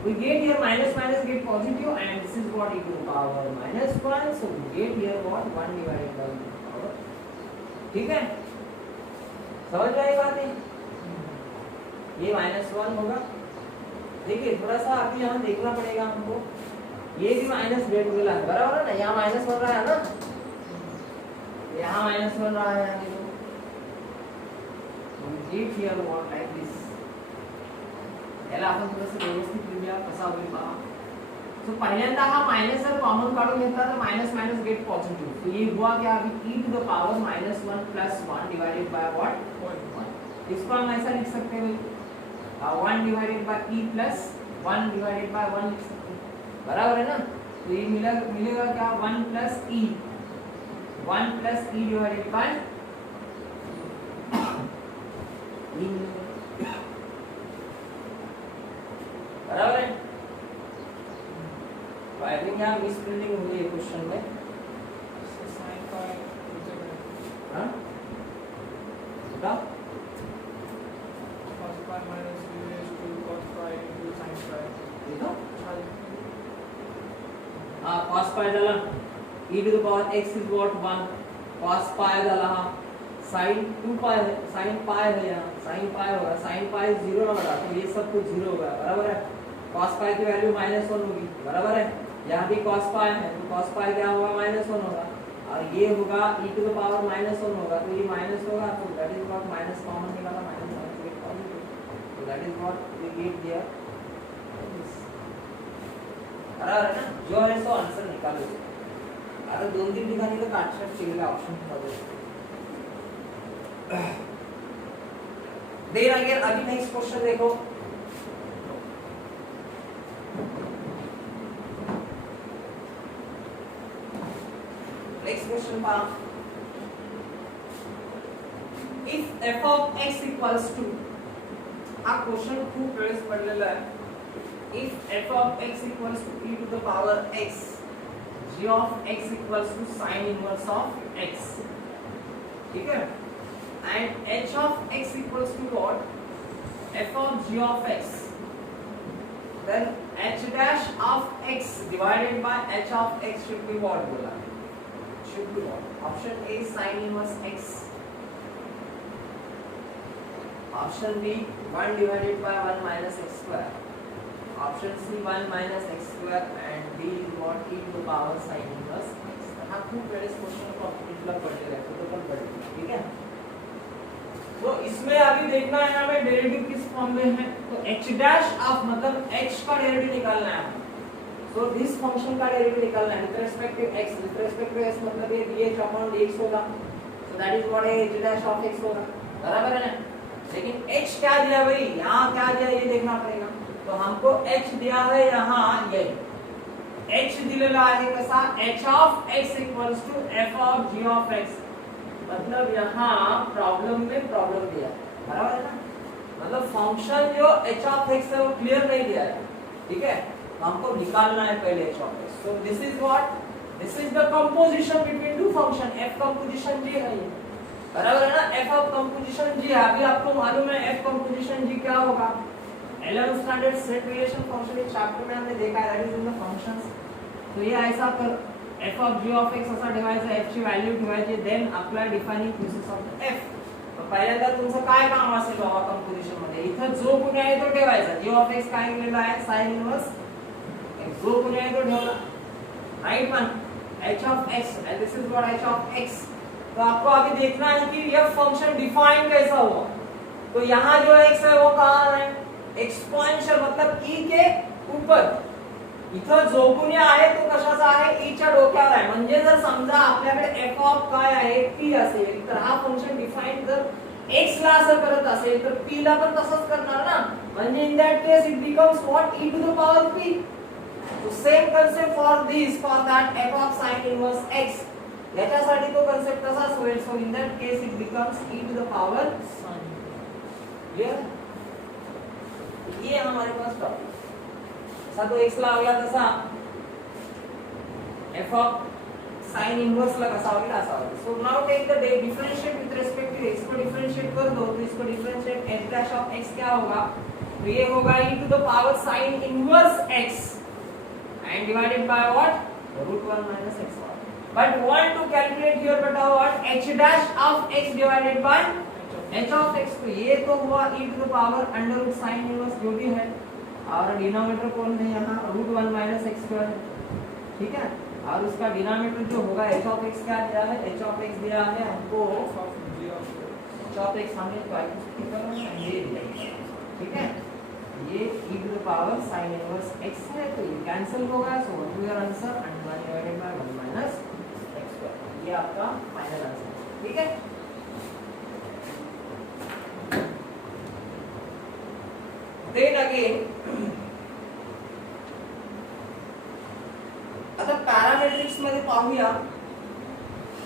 we get here minus minus get positive and this is what, e to the power minus 1. So we get here what, 1 divided by e to the power. ठीक है, समझ में आई बात है. ये -1 होगा. देखिए थोड़ा सा अभी यहाँ देखना पड़ेगा हमको, ये भी माइनस डेट हो गया, बराबर है ना. यहाँ माइनस बन रहा है ना, यहाँ माइनस बन रहा है. Get here what like this. याला आपण थोडंसं व्यवस्थित लिहूया कसा होईल पहा. सो पहिल्यांदा हा माइनस जर कॉमन काढून घेतला तर माइनस माइनस गेट पॉझिटिव्ह. तो ये हुआ क्या, अभी e to the power -1 plus 1 divided by what, 1. इसको हम ऐसा लिख सकते हैं 1 divided by e plus 1 divided by 1 लिख सकते हैं, बराबर है ना. तो ये मिलेगा क्या, 1 plus e divided by e, बराबर है. तो आई थिंक यहाँ मिसप्रिंटिंग हुई है क्वेश्चन में. हाँ बताओ. cos pi झाला, e to the power x is what, 1. cos pi झाला हा, sin 2 pi है, sin pi है यहाँ, sin pi होगा, sin pi 0 ना बता, तो ये सब कुछ 0 होगा, बराबर है. cos pi की वैल्यू -1 होगी, बराबर है. यहाँ भी cos pi है, तो cos pi क्या होगा, -1 होगा. और ये होगा e to the power -1 होगा, तो ये माइनस होगा. तो that is what, minus common निकाला, माइनस गेट पॉजिटिव. तो that is what we get here. बराबर है ना. जो है सो आंसर निकालो. आता 2-3 ठिकाणी तर काटछाट केलेला ऑप्शन ठेवतो. देन अगेन अभी नेक्स्ट क्वेश्चन देखो. नेक्स्ट क्वेश्चन पहा. If f of x equals to, हा क्वेश्चन खूप वेळेस पडलेला आहे. if f of x equals to e to the power x, g of x equals to sin inverse of x, ठीक है, and h of x equals to what, f of g of x, then h dash of x divided by h of x should be what बोला, should be what, option A sin inverse x, option B 1 divided by 1 minus x square, option C 1 minus x square, and D is what, e to the power sin inverse x. हाँ खूब various question को इतना पढ़ते रहते तो कल पढ़ेंगे, ठीक है। तो इसमें अभी देखना है हमें डेरिवेटिव किस फॉर्म में है, तो h डैश ऑफ मतलब h का डेरिवेटिव निकालना है हमें, so this function का डेरिवेटिव निकालना है with respect to x, with respect to x मतलब ये dh upon dx होगा, so that is what h dash of x होगा, बराबर है ना। लेकिन h क्या दिया भाई, यहाँ क्या दिया ये देखना पड़ेगा, तो हमको h दिया है यहाँ ये h दिलेला आहे कसा, h of x equals to f of g of x, मतलब यहाँ प्रॉब्लम में प्रॉब्लम दिया है, बराबर है ना, मतलब फंक्शन जो h of x है वो क्लियर नहीं दिया है, ठीक है, हमको निकालना है पहले h of x। so this is what, this is the composition between two function, f composition g है ये, बराबर है ना, f of composition g है। अभी आपको मालूम है f composition g क्या होगा, 11th standard set variation function एक चैप्टर में हमने देखा है, that is in the functions. तो ये ऐसा कर f of g of x असा ठेवायचा, f ची व्हॅल्यू ठेवायची, then apply defining process of f। तो पहिल्यांदा तुमचं काय काम असेल बाबा कंपोजिशन मध्ये, इथं जो कोणी आहे तो ठेवायचा, g of x काय दिलेला आहे sin इनवर्स, जो कोणी आहे तो ठेवला, right one, h of x and this is what h of x। तो आपको अभी देखना है कि यह फंक्शन डिफाइन कैसा हुआ, तो यहाँ जो x है वो कहाँ है, एक्सपोनेंशियल मतलब e के ऊपर, इथं जो कोणी आहे तो कशाचा आहे, e च्या डोक्यावर आहे, म्हणजे जर समजा आपल्याकडे f ऑफ काय आहे p असेल, तर हा फंक्शन डिफाइन जर x ला असं करत असेल तर p ला पण तसंच करणार ना, म्हणजे in that case it becomes what, e to the power p। तो same concept for this, for that f of sin inverse x, याच्यासाठी तो कांसेप्ट तसाच होईल, so in that case it becomes e to the power sin। Clear, ये हमारे पास टॉपिक सा, तो x ला लागला तसा f ऑफ sin इनवर्स ला कसा होईल असा होईल। So now take the differentiate with respect to x, को डिफरेंशिएट कर दो, तो इसको differentiate h dash of x क्या होगा, तो ये होगा e to the power sin inverse x and divided by what, √1 minus x1। but want to calculate here beta what, h dash of x divided by h of x। तो ये तो हुआ e to the power under root sin inverse जो भी है, और डिनोमिनेटर कौन है यहाँ, √1 minus x स्क्वायर है, ठीक है, और उसका डिनोमिनेटर जो होगा h of x क्या दिया है, h of x दिया है हमको h of x हमने ये दिया, ठीक है, ये e to the power sin inverse x है, तो ये कैंसिल होगा, so what is your answer, and 1 divided by 1 minus x square, ये आपका फाइनल आंसर, ठीक है। देन अगेन आता पॅरामेट्रिक्स मध्ये पाहूया,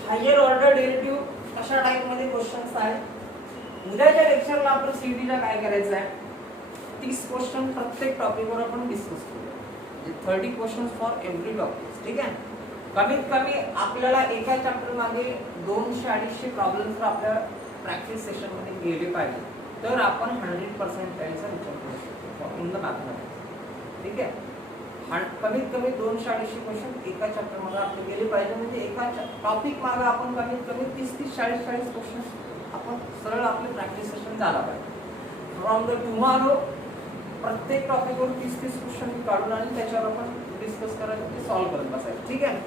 हायर ऑर्डर डेरिव्हेटिव्ह कशा टाइप मध्ये क्वेश्चन्स आहेत। उद्याच्या लेक्चरला आपण सीईटीला काय करायचं आहे, 30 क्वेश्चन प्रत्येक टॉपिकवर आपण डिस्कस करूया, 30 क्वेश्चन्स फॉर एव्हरी टॉपिक, ठीक आहे। कमीत कमी आपल्याला एका चॅप्टर मागे 200-250 प्रॉब्लेम्स आपल्या प्रॅक्टिस सेशन मध्ये गेले पाहिजे, तर आपण 100% चा विचार करू शकतो इन द मॅथमॅटिक्स, ठीक आहे। कमीत कमी 200-250 क्वेश्चन एका चॅप्टर मध्ये आपले गेले पाहिजे, म्हणजे एका टॉपिक मागे आपण कमीत कमी 30-40 क्वेश्चन आपण सरळ आपले प्रॅक्टिस सेशन झाला पाहिजे। फ्रॉम द टुमॉरो प्रत्येक टॉपिकवर 30-30 क्वेश्चन काढून आणि त्याच्यावर आपण डिस्कस करायचं, ते सॉल्व करत बसायचं, ठीक आहे,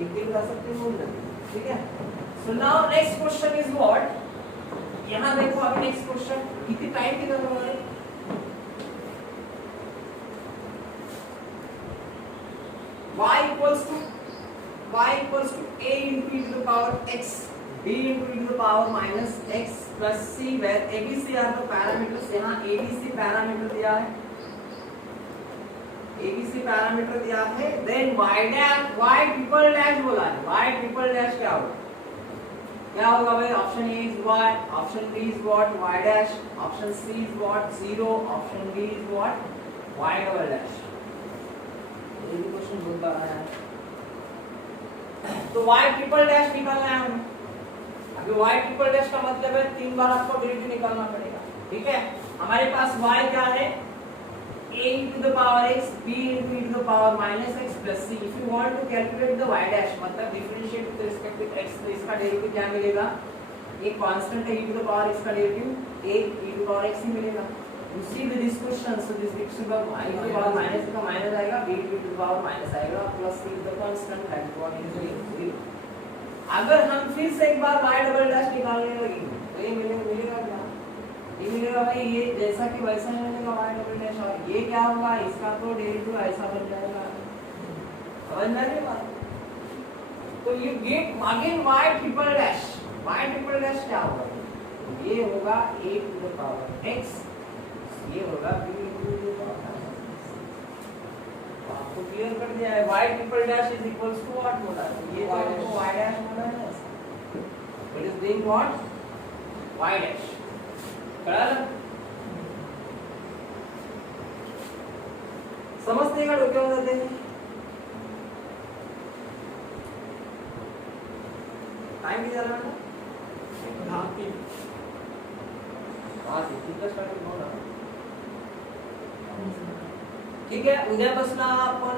एक दिन का सकते हो, ठीक है। So now next question is what, यहाँ देखो अभी नेक्स्ट क्वेश्चन कितनी टाइम कितना हमारे, y equals to a into e to the power x, b into e to the power minus x plus c, where abc are the parameters। यहाँ abc parameter दिया है, abc parameter दिया है, then y dash y triple dash बोला है, y triple dash क्या होगा, क्या होगा भाई, option A is y, option B is what y dash, option C is what 0, option D is what y double dash, ये भी क्वेश्चन बहुत बार आया है। तो y ट्रिपल डैश निकालना है हमें। अभी y ट्रिपल डैश का मतलब है 3 बार आपको डेरिवेटिव निकालना पड़ेगा, ठीक है। हमारे पास y क्या है, a into the power x, b into the power minus x plus c. If you want to calculate the y dash, मतलब differentiate with respect to x, तो इसका डेरिवेटिव क्या मिलेगा, एक कांस्टेंट है e to the power x का derivative a e to the power x ही मिलेगा। You see this question, so this x to the y to the power minus का माइनस आएगा, b to the power minus आएगा, plus c the constant that one is 0। अगर हम फिर से एक बार y double dash निकालने लगेंगे तो ये मिलेगा क्या, ये मिलेगा भाई, ये जैसा कि वैसा ही मिलेगा y डबल डैश, और ये क्या होगा, इसका तो डेरिवेटिव ऐसा बन जाएगा, समझ में आ रही बात। तो you get again y triple dash, y triple dash क्या होगा, ये होगा a to the power x, ये होगा b to the power x। आपको क्लियर कर दिया है, y triple dash is equals to what बोला है, ये तो आपको y डैश बोला है, it is being what y dash, कळलं, समजते का डोक्यावर जाते, टाइम किती झाला मॅडम, 10:03 स्टार्टिंग होणार, ठीक आहे। उद्यापासून आपण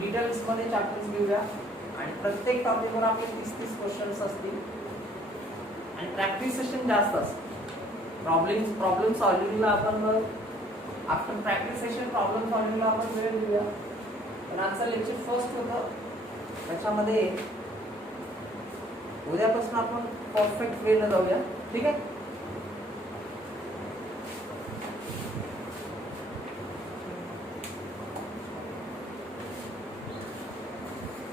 डिटेल्स मध्ये चॅप्टर्स घेऊया आणि प्रत्येक टॉपिकवर आपले 30-30 क्वेश्चन्स असतील आणि प्रॅक्टिस सेशन जास्त असतील। प्रॉब्लेम सॉल्विंगला आपण मग आफ्टर प्रॅक्टिस सेशन प्रॉब्लेम सॉल्विंगला आपण वेळ देऊया। पण आजचं लेक्चर फर्स्ट होतं, त्याच्यामध्ये उद्यापासून आपण परफेक्ट वेला जाऊया, ठीक आहे।